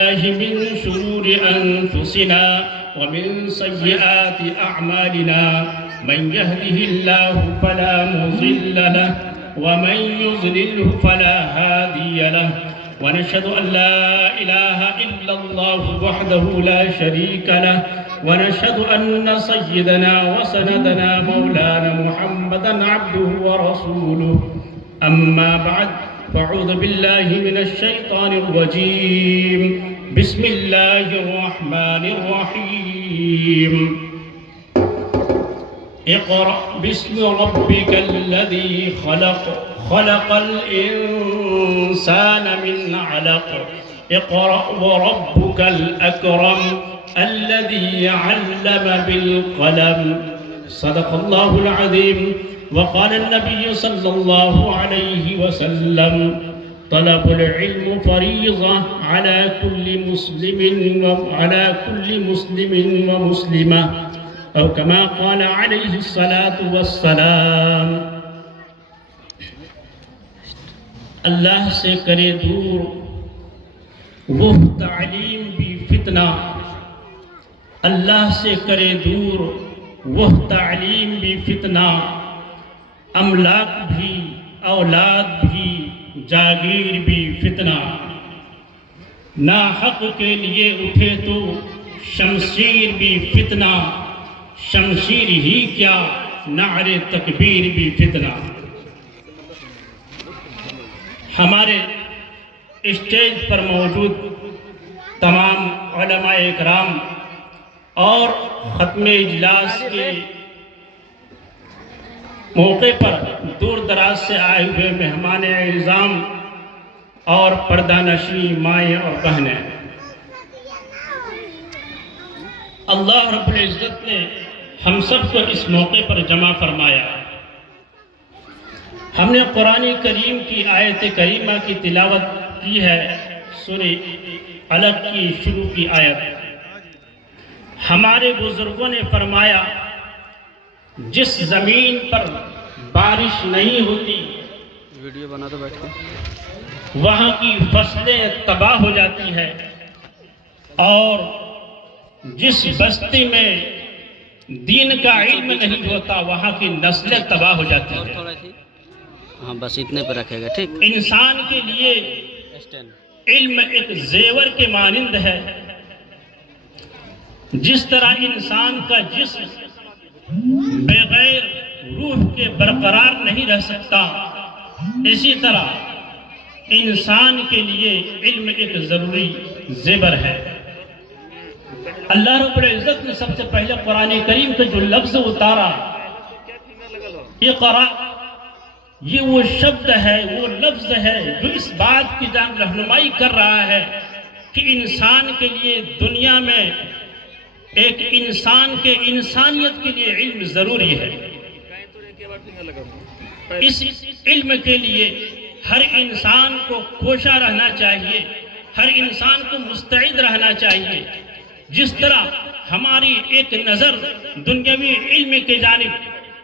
الله من شرور أنفسنا ومن سيئات أعمالنا من يهده الله فلا مضل له ومن يضلله فلا هادي له ونشهد أن لا إله إلا الله وحده لا شريك له ونشهد أن سيدنا وسندنا مولانا محمدا عبده ورسوله أما بعد فأعوذ بالله من الشيطان الرجيم بسم الله الرحمن الرحيم اقرأ باسم ربك الذي خلق الإنسان من علق اقرأ وربك الأكرم الذي علم بالقلم صدق الله العظيم. وقال النبي صلى الله عليه وسلم طلب العلم فريضة على كل مسلم ومسلمة أو كما قال عليه الصلاة والسلام. اللہ سے کرے دور وہ تعلیم بھی فتنہ، اللہ سے کرے دور وہ تعلیم بھی فتنہ، املاک بھی اولاد بھی جاگیر بھی فتنہ، ناحق کے لیے اٹھے تو شمشیر بھی فتنہ، شمشیر ہی کیا نعرے تکبیر بھی فتنہ. ہمارے اسٹیج پر موجود تمام علماء اکرام اور ختم اجلاس کے موقع پر دور دراز سے آئے ہوئے مہمان اعظام اور پردہ نشین مائیں اور بہنیں، اللہ رب العزت نے ہم سب کو اس موقع پر جمع فرمایا. ہم نے قرآن کریم کی آیت کریمہ کی تلاوت کی ہے، سورہ علق کی شروع کی آیت. ہمارے بزرگوں نے فرمایا جس زمین پر بارش نہیں ہوتی ویڈیو بنا دو بیٹھ کے، وہاں کی فصلیں تباہ ہو جاتی ہے، اور جس بستی میں دین کا علم نہیں ہوتا وہاں کی نسلیں تباہ ہو جاتی ہیں. ہاں بس اتنے پہ رکھے گا، ٹھیک. انسان کے لیے علم ایک زیور کے مانند ہے. جس طرح انسان کا جسم بغیر روح کے برقرار نہیں رہ سکتا، اسی طرح انسان کے لیے علم ایک ضروری زیور ہے. اللہ رب العزت نے سب سے پہلے قرآن کریم کا جو لفظ اتارا اقرأ، یہ وہ شبد ہے، وہ لفظ ہے جو اس بات کی جانب رہنمائی کر رہا ہے کہ انسان کے لیے دنیا میں ایک انسان کے انسانیت کے لیے علم ضروری ہے. اس علم کے لیے ہر انسان کو کوشاں رہنا چاہیے، ہر انسان کو مستعد رہنا چاہیے. جس طرح ہماری ایک نظر دنیاوی علم کی جانب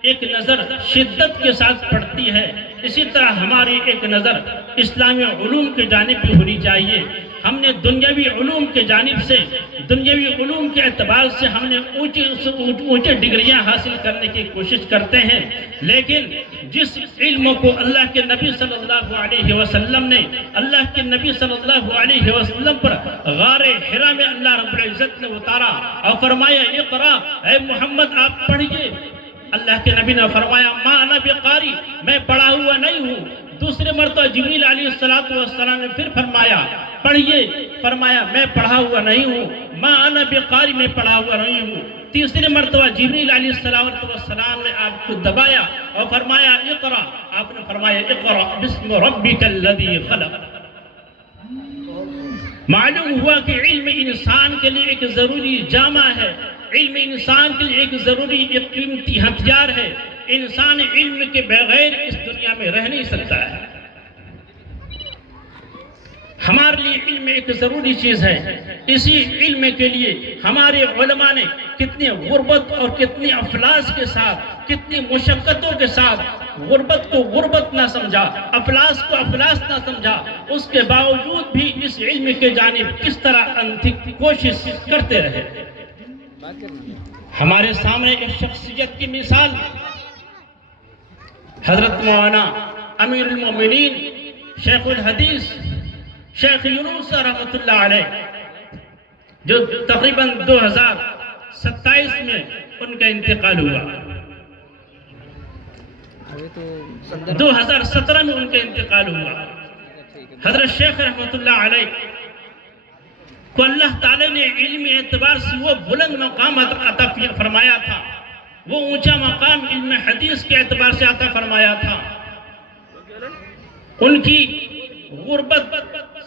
ایک نظر شدت کے ساتھ پڑتی ہے، اسی طرح ہماری ایک نظر اسلامی علوم کی جانب بھی ہونی چاہیے. ہم نے دنیاوی علوم کے جانب سے، دنیاوی علوم کے اعتبار سے ہم نے اونچے ڈگریاں حاصل کرنے کی کوشش کرتے ہیں، لیکن جس علم کو اللہ کے نبی صلی اللہ علیہ وسلم نے، اللہ کے نبی صلی اللہ علیہ وسلم پر غار حرا میں اللہ رب العزت نے اتارا اور فرمایا اقرا، اے محمد آپ پڑھیے. اللہ کے نبی نے فرمایا ما انا بقاری، میں پڑھا ہوا نہیں ہوں. دوسرے مرتبہ جبریل علیہ السلام نے پھر فرمایا پڑھیے، فرمایا میں پڑھا ہوا نہیں ہوں، ما انا بقاری، میں پڑھا ہوا نہیں ہوں. تیسرے مرتبہ جبریل علیہ السلام نے آپ کو دبایا اور فرمایا اقرا، آپ نے فرمایا اقرا بسم ربک الذی خلق. معلوم ہوا کہ علم انسان کے لیے ایک ضروری جامہ ہے، علم انسان کے لیے ایک ضروری ایک قیمتی ہتھیار ہے. انسان علم کے بغیر اس دنیا میں رہ نہیں سکتا ہے. ہمارے لیے علم ایک ضروری چیز ہے. اسی علم کے لیے ہمارے علماء نے کتنی غربت اور کتنی افلاس کے ساتھ، کتنی مشقتوں کے ساتھ غربت کو غربت نہ سمجھا، افلاس کو افلاس نہ سمجھا، اس کے باوجود بھی اس علم کے جانب کس طرح انتھک کوشش کرتے رہے۔ ہمارے سامنے ایک شخصیت کی مثال حضرت مولانا امیر المومنین شیخ الحدیث شیخ یونس رحمۃ اللہ علیہ، جو تقریباً 2027 میں ان کا انتقال ہوا۔ 2017 میں ان کا انتقال ہوا۔ حضرت شیخ رحمۃ اللہ علیہ کو اللہ تعالی نے علمی اعتبار سے وہ بلند مقام عطا فرمایا تھا، وہ اونچا مقام علم حدیث کے اعتبار سے عطا فرمایا تھا۔ ان کی غربت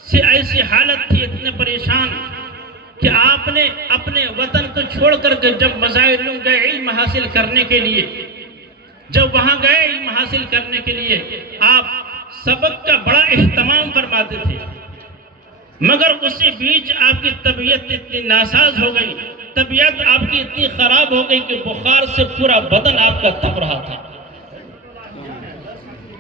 سے ایسی حالت تھی، اتنے پریشان کہ آپ نے اپنے وطن کو چھوڑ کر کے جب مظاہر گئے علم حاصل کرنے کے لیے، جب وہاں گئے علم حاصل کرنے کے لیے، آپ سبق کا بڑا اہتمام فرماتے تھے، مگر اسی بیچ آپ کی طبیعت اتنی ناساز ہو گئی، طبیعت آپ کی اتنی خراب ہو گئی کہ بخار سے پورا بدن آپ کا تپ رہا تھا،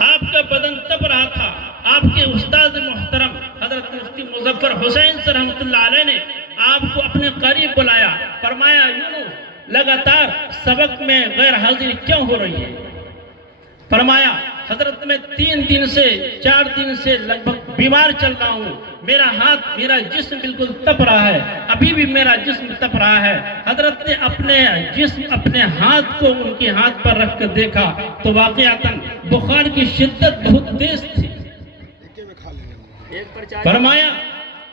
آپ کا بدن تپ رہا تھا۔ آپ کے استاد محترم حضرت مفتی مظفر حسین سے رحمۃ اللہ علیہ نے آپ کو اپنے قریب بلایا، فرمایا یونس لگاتار سبق میں غیر حاضری کیوں ہو رہی ہے؟ فرمایا حضرت میں 3 دن سے 4 دن سے لگ بھگ بیمار چل رہا ہوں، میرا ہاتھ میرا جسم بالکل تپ رہا ہے، ابھی بھی میرا جسم تپ رہا ہے۔ حضرت نے اپنے ہاتھ کو ان کے ہاتھ پر رکھ کر دیکھا تو واقعتاً بخار کی شدت بہت تیز تھی۔ فرمایا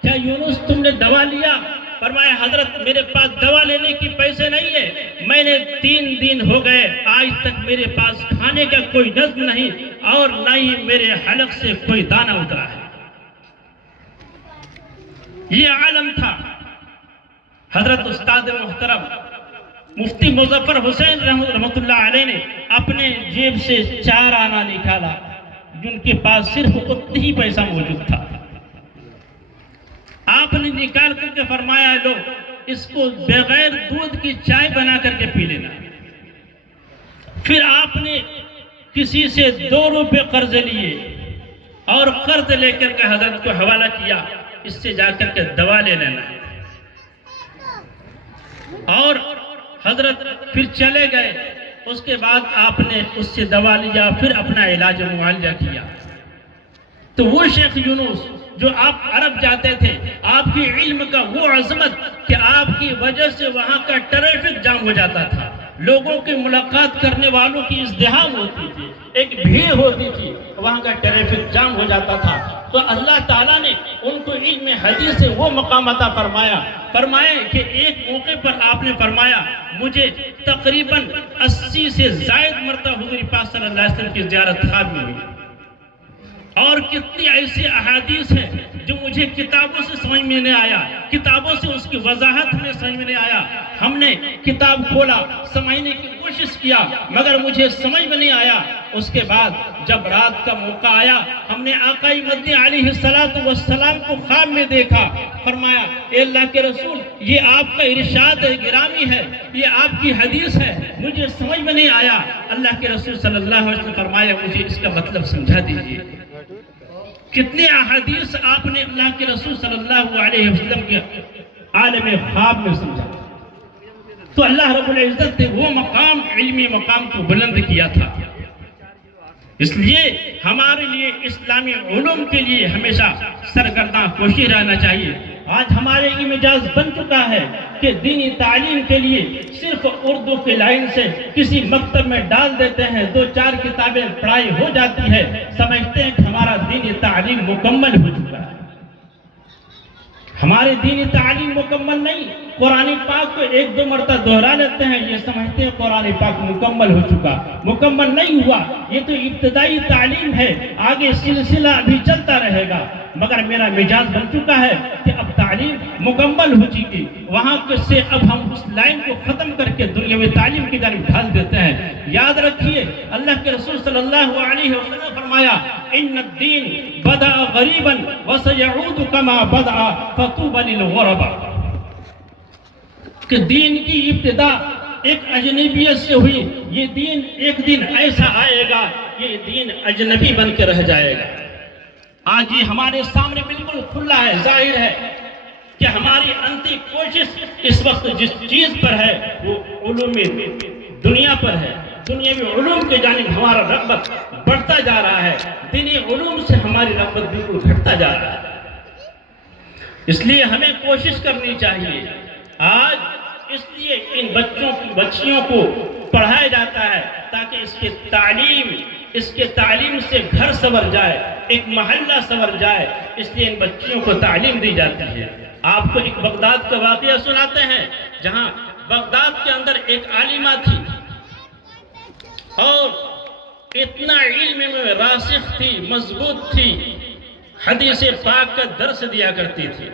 کیا یونس تم نے دوا لیا؟ فرمایا حضرت میرے پاس دوا لینے کی پیسے نہیں ہے، میں نے 3 دن ہو گئے آج تک میرے پاس کھانے کا کوئی نظم نہیں اور نہ ہی میرے حلق سے کوئی دانہ اترا ہے۔ یہ عالم تھا۔ حضرت استاد محترم مفتی مظفر حسین رحمۃ اللہ علیہ نے اپنے جیب سے 4 آنا نکالا، جن کے پاس صرف اتنا ہی پیسہ موجود تھا۔ آپ نے نکال کر کے فرمایا لو اس کو بغیر دودھ کی چائے بنا کر کے پی لینا۔ پھر آپ نے کسی سے 2 روپے قرض لیے اور قرض لے کر کے حضرت کو حوالہ کیا، اس سے جا کر کے دوا لے لینا۔ اور حضرت پھر چلے گئے، اس کے بعد آپ نے اس سے دوا لیا، پھر اپنا علاج و معالجہ کیا۔ تو وہ شیخ یونس جو آپ عرب جاتے تھے، آپ کی علم کا وہ عظمت کہ آپ کی وجہ سے وہاں کا ٹریفک جام ہو جاتا تھا، لوگوں کی ملاقات کرنے والوں کی ازدحام ہوتی تھی، ایک بھیڑ ہوتی تھی، وہاں کا ٹریفک جام ہو جاتا تھا۔ تو اللہ تعالیٰ نے ان کو علم حدیث سے وہ مقام عطا فرمایا کہ ایک موقع پر آپ نے فرمایا مجھے تقریباً 80 سے زائد مرتبہ حضور پاک صلی اللہ علیہ وسلم کی زیارت خواب میں ہوئی، اور کتنی ایسی احادیث ہیں جو مجھے کتابوں سے سمجھ میں نہیں آیا، کتابوں سے اس کی وضاحت میں سمجھ میں نہیں آیا۔ ہم نے کتاب کھولا، سمجھنے کی کوشش کیا مگر مجھے سمجھ میں نہیں آیا۔ اس کے بعد جب رات کا موقع آیا، ہم نے آقا مدنی علیہ السلام کو خواب میں دیکھا، فرمایا اے اللہ کے رسول یہ آپ کا ارشاد گرامی ہے، یہ آپ کی حدیث ہے، مجھے سمجھ میں نہیں آیا۔ اللہ کے رسول صلی اللہ علیہ وسلم فرمایا مجھے اس کا مطلب سمجھا دیجیے۔ کتنے احادیث آپ نے اللہ کے رسول صلی اللہ علیہ وسلم کے عالم خواب میں سمجھا۔ تو اللہ رب العزت نے وہ مقام، علمی مقام کو بلند کیا تھا۔ اس لیے ہمارے لیے اسلامی علوم کے لیے ہمیشہ سرگرداں کوشش رہنا چاہیے۔ آج ہمارے یہ مزاج بن چکا ہے کہ دینی تعلیم کے لیے صرف اردو کی لائن سے کسی مکتب میں ڈال دیتے ہیں، 2-4 کتابیں پڑھائی ہو جاتی ہے، سمجھتے ہیں کہ ہمارا دینی تعلیم مکمل ہو چکا ہے۔ ہماری دینی تعلیم مکمل نہیں، قرآن پاک کو 1-2 مرتبہ دہرا لیتے ہیں، یہ سمجھتے ہیں قرآن پاک مکمل ہو چکا، مکمل نہیں ہوا، یہ تو ابتدائی تعلیم ہے، آگے سلسلہ بھی چلتا رہے گا۔ مگر میرا مزاج بن چکا ہے کہ اب تعلیم مکمل ہو چکی، وہاں سے اب ہم اس لائن کو ختم کر کے دنیاوی تعلیم کی جانب ڈھال دیتے ہیں۔ یاد رکھیے اللہ کے رسول صلی اللہ علیہ وسلم فرمایا ان الدین بدأ غریبا وسيعود كما بدأ فطوبى للغرباء، کہ دین کی ابتدا ایک اجنبیت سے ہوئی، یہ دین ایک دن ایسا آئے گا یہ دین اجنبی بن کے رہ جائے گا۔ آج یہ ہمارے سامنے بالکل کھلا ہے، ظاہر ہے کہ ہماری انتی کوشش اس وقت جس چیز پر ہے وہ علوم دنیا پر ہے۔ دنیاوی علوم کے جانب ہمارا رغبت بڑھتا جا رہا ہے، دینی علوم سے ہماری رغبت بالکل گھٹتا جا رہا ہے۔ اس لیے ہمیں کوشش کرنی چاہیے۔ آج اس لیے ان بچیوں کو پڑھایا جاتا ہے تاکہ اس کے تعلیم سے گھر سنور جائے، ایک محلہ سنور جائے، اس لیے ان بچیوں کو تعلیم دی جاتی ہے۔ آپ کو ایک بغداد کا واقعہ سناتے ہیں، جہاں بغداد کے اندر ایک عالمہ تھی اور اتنا علم میں راسخ تھی، مضبوط تھی، حدیث پاک کا درس دیا کرتی تھی۔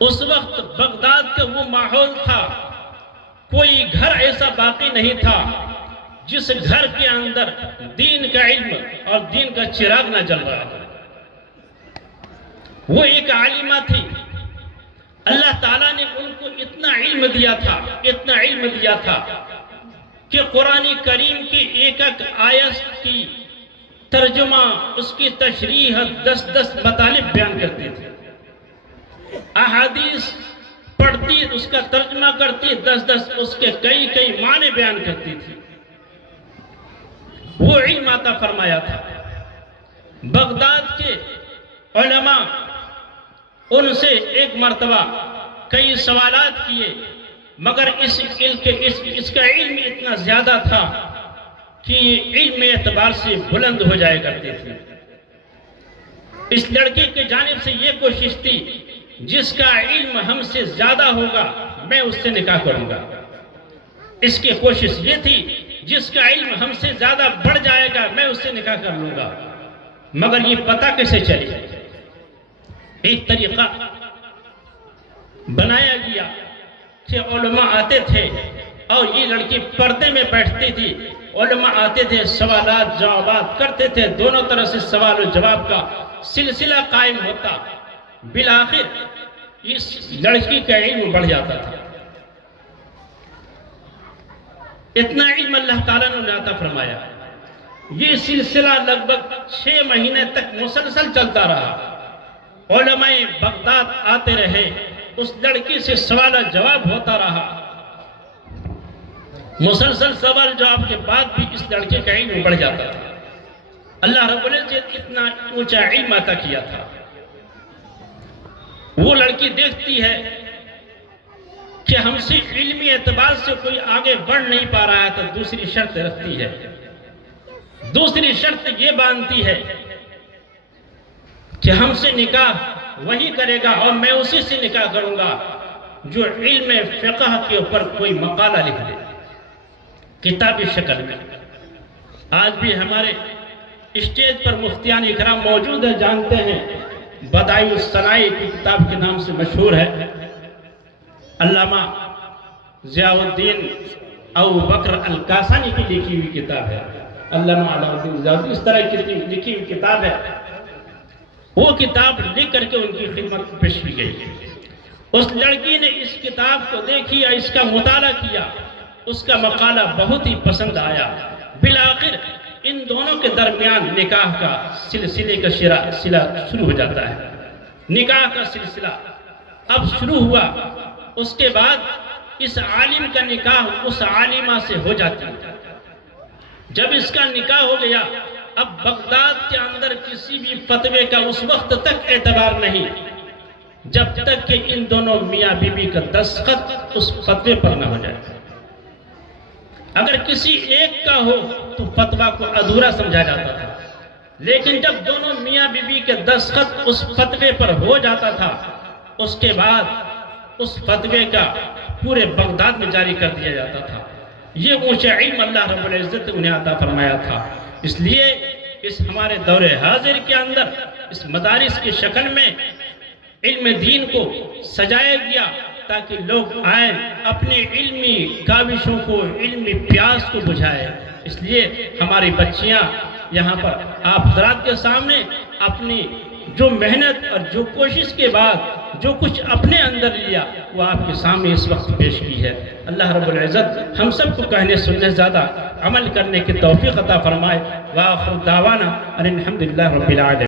اس وقت بغداد کا وہ ماحول تھا، کوئی گھر ایسا باقی نہیں تھا جس گھر کے اندر دین کا علم اور دین کا چراغ نہ جل رہا تھا۔ وہ ایک عالمہ تھی، اللہ تعالیٰ نے ان کو اتنا علم دیا تھا کہ قرآن کریم کی ایک آیت کی ترجمہ، اس کی تشریح 10 مطالب بیان کرتی تھی، احادیث پڑھتی، اس کا ترجمہ کرتی، 10 اس کے کئی معنی بیان کرتی تھی۔ وہ علم عطا فرمایا تھا۔ بغداد کے علماء ان سے ایک مرتبہ کئی سوالات کیے، مگر اس کا علم اتنا زیادہ تھا کہ علم اعتبار سے بلند ہو جائے کرتی تھی۔ اس لڑکی کے جانب سے یہ کوشش تھی، جس کا علم ہم سے زیادہ ہوگا میں اس سے نکاح کروں گا۔ اس کی کوشش یہ تھی، جس کا علم ہم سے زیادہ بڑھ جائے گا میں اس سے نکاح کر لوں گا۔ مگر یہ پتہ کیسے چلے؟ ایک طریقہ بنایا گیا کہ علماء آتے تھے اور یہ لڑکی پردے میں بیٹھتی تھی، علماء آتے تھے، سوالات جوابات کرتے تھے، دونوں طرح سے سوال و جواب کا سلسلہ قائم ہوتا، بالآخر اس لڑکی کا علم بڑھ جاتا تھا۔ اتنا علم اللہ تعالیٰ نے عطا فرمایا۔ یہ سلسلہ لگ بھگ 6 مہینے تک مسلسل چلتا رہا۔ علماء بغداد آتے رہے، اس لڑکی سے سوال جواب ہوتا رہا۔ مسلسل سوال جواب کے بعد بھی اس لڑکے کا علم بڑھ جاتا تھا۔ اللہ رب العزت اتنا اونچا علم عطا کیا تھا۔ وہ لڑکی دیکھتی ہے کہ ہم سے علمی اعتبار سے کوئی آگے بڑھ نہیں پا رہا ہے، تو دوسری شرط رکھتی ہے۔ دوسری شرط یہ باندھتی ہے کہ ہم سے نکاح وہی کرے گا اور میں اسی سے نکاح کروں گا جو علم فقہ کے اوپر کوئی مقالہ لکھ دے، کتابی شکل میں۔ آج بھی ہمارے اسٹیج پر مفتیان اکرام موجود ہیں، جانتے ہیں، بدائع الصنائع کی کتاب کے نام سے مشہور ہے۔ علامہ ضیاء الدین ابو بکر الکاسانی کی لکھی ہوئی کتاب ہے، علامہ ضیاء الدین اس طرح کی لکھی ہوئی کتاب ہے۔ وہ کتاب لکھ کر کے ان کی خدمت میں پیش کی گئی۔ اس لڑکی نے اس کتاب کو دیکھی، اس کا مطالعہ کیا، اس کا مقالہ بہت ہی پسند آیا۔ بالآخر ان دونوں کے درمیان نکاح کا سلسلے کا سلسلہ شروع ہو جاتا ہے۔ نکاح کا سلسلہ اب شروع ہوا۔ اس کے بعد اس عالم کا نکاح اس عالمہ سے ہو جاتی ہے۔ جب اس کا نکاح ہو گیا، اب بغداد کے اندر کسی بھی فتوے کا اس وقت تک اعتبار نہیں جب تک کہ ان دونوں میاں بیوی کا دستخط اس فتوے پر نہ ہو جائے۔ اگر کسی ایک کا ہو تو فتویٰ کو ادھورا سمجھا جاتا تھا، لیکن جب دونوں میاں بیوی کے دستخط اس فتوے پر ہو جاتا تھا، اس کے بعد اس فتوے کا پورے بغداد میں جاری کر دیا جاتا تھا۔ یہ اونچا علم اللہ رب العزت نے انہیں عطا فرمایا تھا۔ اس لیے اس ہمارے دور حاضر کے اندر اس مدارس کی شکل میں علم دین کو سجایا گیا تاکہ لوگ آئیں، اپنے علمی کاوشوں کو، علمی پیاس کو بجھائیں۔ اس لیے ہماری بچیاں یہاں پر آپ حضرات کے سامنے اپنی جو محنت اور جو کوشش کے بعد جو کچھ اپنے اندر لیا وہ آپ کے سامنے اس وقت پیش کی ہے۔ اللہ رب العزت ہم سب کو کہنے سننے زیادہ عمل کرنے کی توفیق عطا فرمائے۔ وآخر دعوانا ان الحمدللہ رب العالمین۔